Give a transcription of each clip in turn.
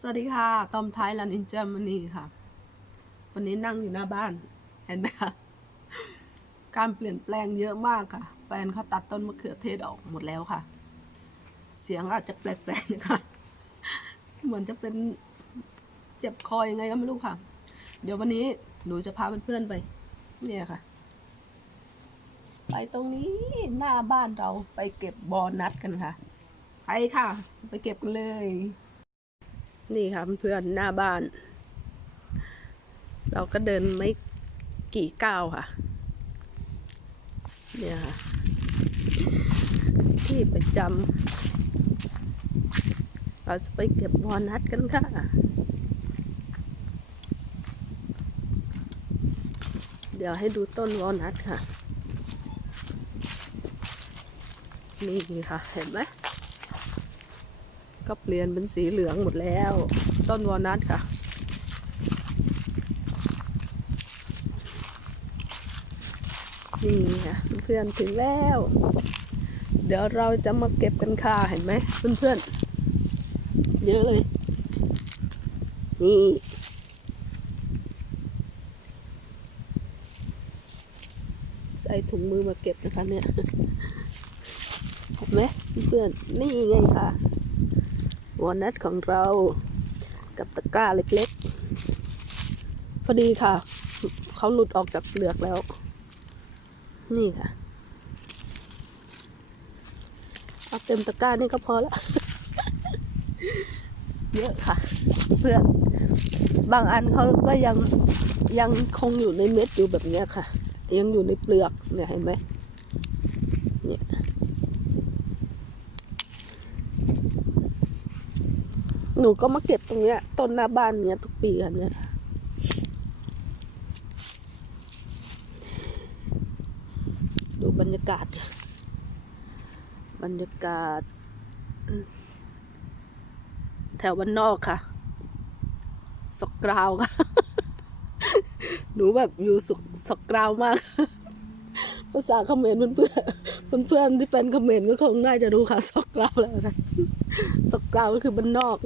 สวัสดีค่ะ ตอมไทยลันอินเจอร์มานีค่ะ วันนี้นั่งอยู่หน้าบ้าน เห็นไหมคะ การเปลี่ยนแปลงเยอะมากค่ะ แฟนเขาตัดต้นมะเขือเทศออกหมดแล้วค่ะ เสียงอาจจะแปลกๆนะคะ เหมือนจะเป็นเจ็บคอยังไงก็ไม่รู้ค่ะ เดี๋ยววันนี้หนูจะพาเพื่อนๆไป เนี่ยค่ะ ไปตรงนี้หน้าบ้านเราไปเก็บบอนัดกันค่ะ ไปค่ะ ไปเก็บกันเลย นี่ค่ะเพื่อนหน้าบ้าน เราก็เดินไม่กี่ก้าวค่ะ เนี่ยค่ะ ที่ประจำเราจะไปเก็บวอลนัทกันค่ะเดี๋ยวให้ดูต้นวอลนัทค่ะ นี่ค่ะ เห็นไหม ก็เปลี่ยนเป็นสีเหลืองหมดแล้ว ต้นวอลนัทค่ะ นี่ค่ะเพื่อนถึงแล้ว เดี๋ยวเราจะมาเก็บกันค่ะเห็นไหมเพื่อนๆ เยอะเลย นี่ใส่ถุงมือมาเก็บนะคะเนี่ยเห็นไหมเพื่อน นี่ไงค่ะ วอลนัทของเรากับตะกร้าเล็กๆ พอดีค่ะ เขาหลุดออกจากเปลือกแล้ว นี่ค่ะ เอาเต็มตะกร้านี่ก็พอละเยอะค่ะ เพื่อนบางอันเขาก็ยังยังคงอยู่ในเม็ดอยู่แบบเนี้ยค่ะ ยังอยู่ในเปลือกเนี่ยเห็นไหมเนี่ย หนูก็มาเก็บตรงเนี้ยต้นหน้าบ้านเนี้ยทุกปีกันเนี่ยดูบรรยากาศ บรรยากาศ แถวบ้านนอกค่ะ สกกราวค่ะ หนูแบบอยู่สุกสกกราวมาก ภาษาเขมรเพื่อนเพื่อน เพื่อนๆที่เป็นคอมเขมรก็คงน่าจะรู้ค่ะสกกราวแล้วนะสกกราวก็คือบ้านนอก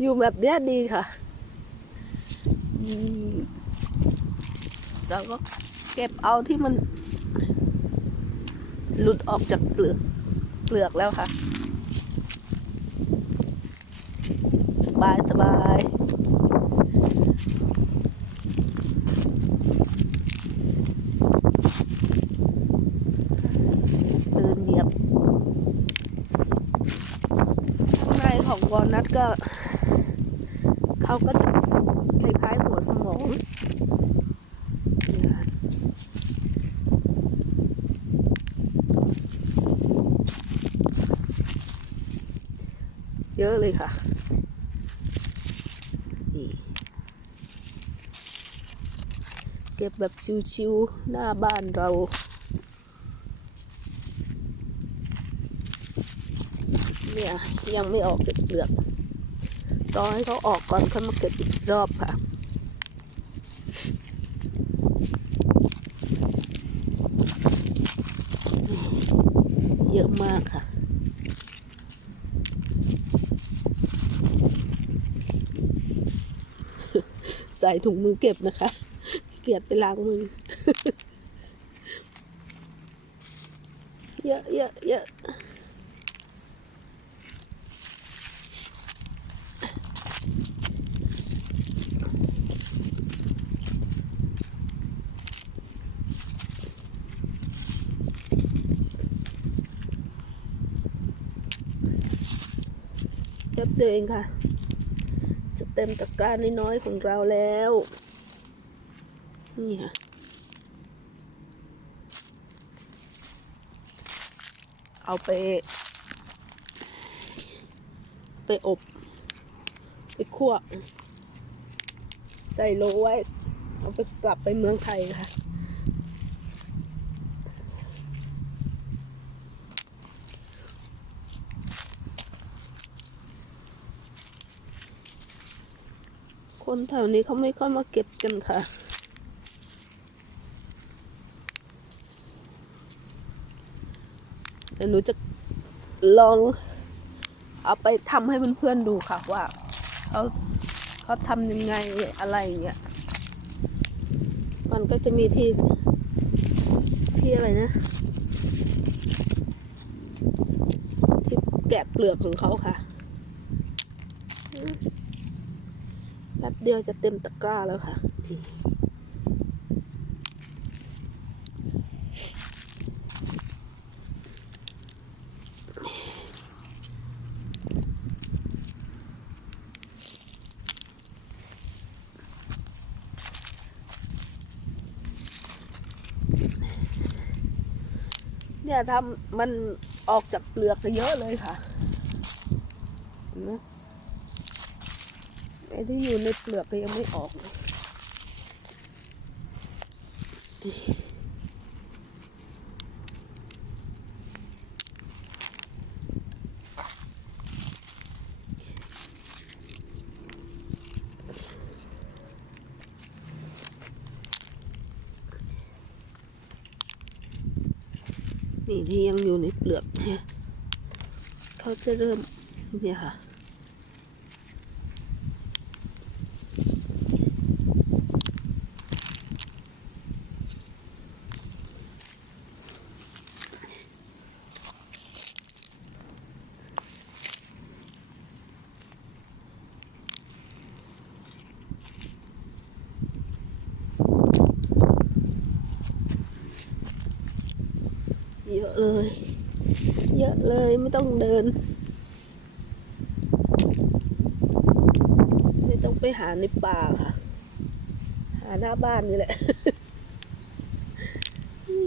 อยู่แบบเนี้ยดีค่ะอืมแล้วก็เก็บเอาที่มัน หลุดออกจากเปลือกเปลือกแล้วค่ะ สบายสบายเดินเหยียบข้างในของวอลนัท ก็เขาก็จะคล้ายๆหัวสมองเยอะเลยค่ะเก็บแบบชิวๆหน้าบ้านเราเนี่ยยังไม่ออกเปลือก รอให้เขาออกก่อนค่อยมาเก็บอีกรอบค่ะ เยอะมากค่ะใส่ถุงมือเก็บนะคะ เกลียดไปล้างมือ เยอะเยอะเยอะ เก็บตัวเองค่ะ จะเต็มตะกร้าน้อยๆของเราแล้ว นี่ค่ะเอาไป ไปอบ ไปคั่วใส่โลไว้ เอาไปกลับไปเมืองไทยค่ะ คนแถวนี้เขาไม่ค่อยมาเก็บกันค่ะเดี๋ยวหนูจะลองเอาไปทำให้เพื่อนๆดูค่ะว่าเขาเขาทำยังไงอะไรอย่างเงี้ย มันก็จะมีที่ที่อะไรนะ ที่แกะเปลือกของเขาค่ะ แป๊บเดียวจะเต็มตะกร้าแล้วค่ะนี่เนี่ยทำมันออกจากเปลือกก็เยอะเลยค่ะนไหม ไอ้ที่อยู่ในเปลือกก็ยังไม่ออกเลยนี่ที่ยังอยู่ในเปลือกเนี่ย เขาจะเริ่มเนี่ยค่ะ เยอะเลย เยอะเลยไม่ต้องเดิน ไม่ต้องไปหาในป่าค่ะ หาหน้าบ้านนี่แหละ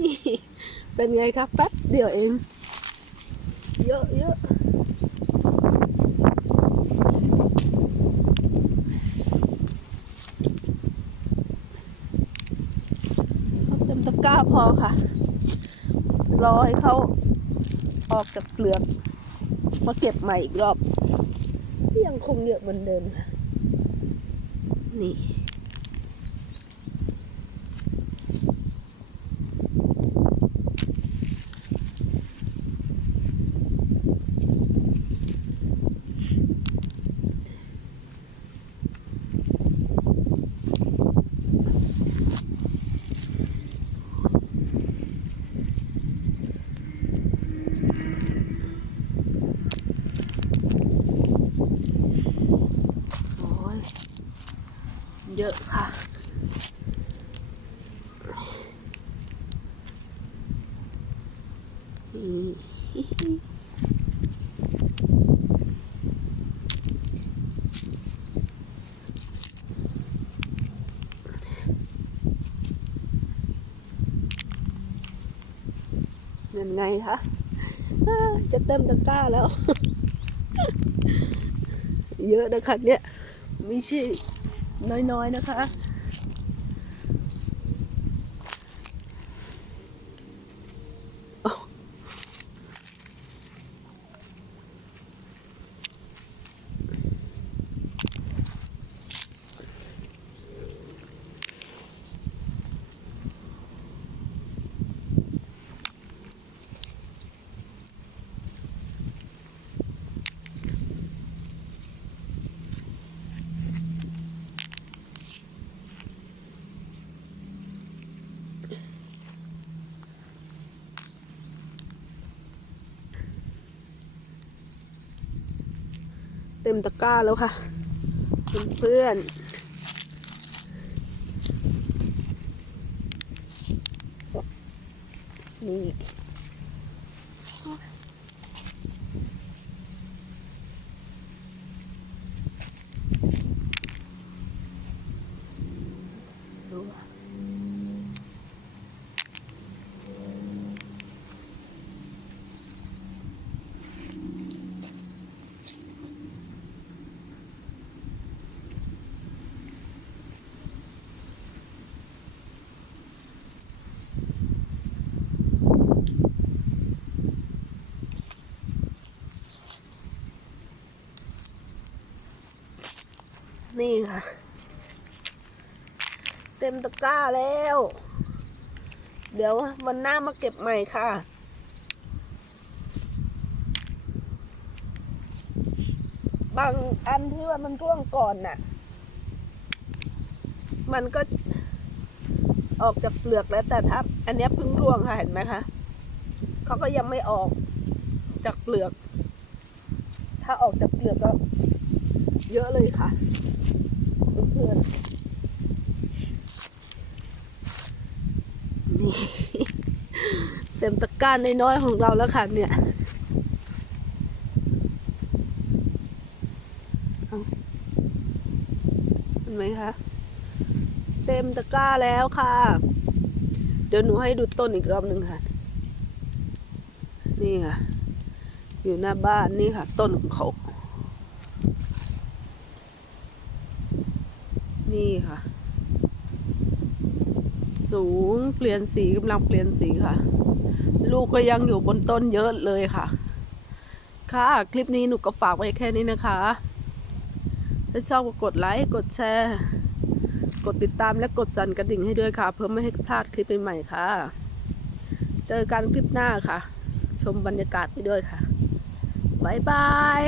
นี่เป็นไงครับแป๊บเดียวเอง เยอะเยอะเอาเต็มตะกร้าพอค่ะ รอให้เขาออกจากเปลือกมาเก็บใหม่อีกรอบ ยังคงเยอะเหมือนเดิมค่ะนี่ โอ้ย เยอะค่ะ ยังไงคะจะเต็มตะกร้าแล้ว เยอะนะคะเนี่ยไม่ใช่ น้อยๆนะคะ ต็มตะกร้าแล้วค่ะ เพื่อนนี่ดูอะ นี่ค่ะ เต็มตะกร้าแล้ว เดี๋ยววันหน้ามาเก็บใหม่ค่ะบางอันที่ว่ามันร่วงก่อนน่ะ มันก็ออกจากเปลือกแล้วแต่ถ้าอันนี้เพิ่งร่วงค่ะเห็นไหมคะเขาก็ยังไม่ออกจากเปลือก ถ้าออกจากเปลือกก็ เยอะเลยค่ะเพื่อนนี่เต็มตะกร้ารน้อยๆของเราแล้วค่ะเนี่ยเห็นไหมคะ เต็มตะกร้าแล้วค่ะ เดี๋ยวหนูให้ดูต้นอีกรอบหนึ่งค่ะ นี่ค่ะ อยู่หน้าบ้านนี่ค่ะ ต้นของเขา นี่ค่ะ สูงเปลี่ยนสีกำลังเปลี่ยนสีค่ะ ลูกก็ยังอยู่บนต้นเยอะเลยค่ะ ค่ะ คลิปนี้หนูก็ฝากไว้แค่นี้นะคะ ถ้าชอบก็กดไลค์กดแชร์ กดติดตามและกดสั่นกระดิ่งให้ด้วยค่ะ เพื่อไม่ให้พลาดคลิปใหม่ๆค่ะ เจอกันคลิปหน้าค่ะ ชมบรรยากาศไปด้วยค่ะบ๊ายบาย